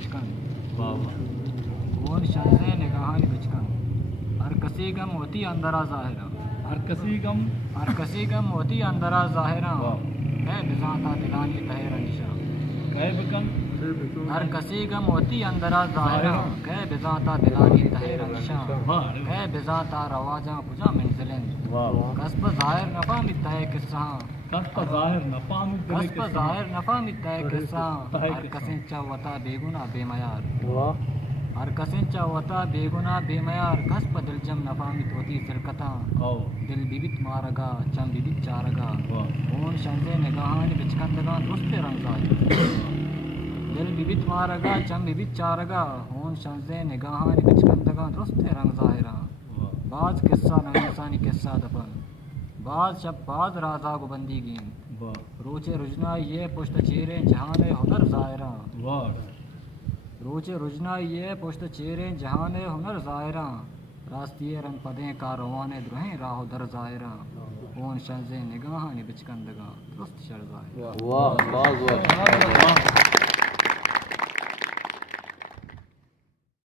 بچکن کون شنزے نگاہانی بچکن ہر کسی گم ہوتی اندرا ظاہرہ ہر کسی گم ہوتی اندرا ظاہرہ اے بزانتا دلانی تہر نشا ہر کسی گم ہوتی اندرا ظاہرہ کہ بزانتا دلانی تہر نشا کہ بزانتا رواجاں کجا منزلیں کسب ظاہر نفا متا ہے قصہ کسب ظاہر نفا متا ہے قصہ ہر کسن چاوتا بے گناہ بے میار ہر کسن چاوتا بے گناہ بے میار کسب دل جم نفا مت ہوتی سرکتاں دل بیبت مارگا چم بیبت چارگا اون شنزے نگاہانی بچکندگان درست رنگ ظاہر دل بیبت مارگا چم بیبت چارگا اون شنزے نگاہانی بچکندگان درست رنگ ظاہرہ بعض قصہ نویسانی قصہ دفن بعض شب بعض رازا کو بندی گین روچے رجنا یہ پشت چیرے جہان ہنر ظاہرہ روچے رجنا یہ پشت چیرے جہان ہنر ظاہرہ راستی رنگ پدیں کاروانے درہیں راہ در ظاہرہ اون شنزے نگاہانی بچکندگان درست شر ظاہرہ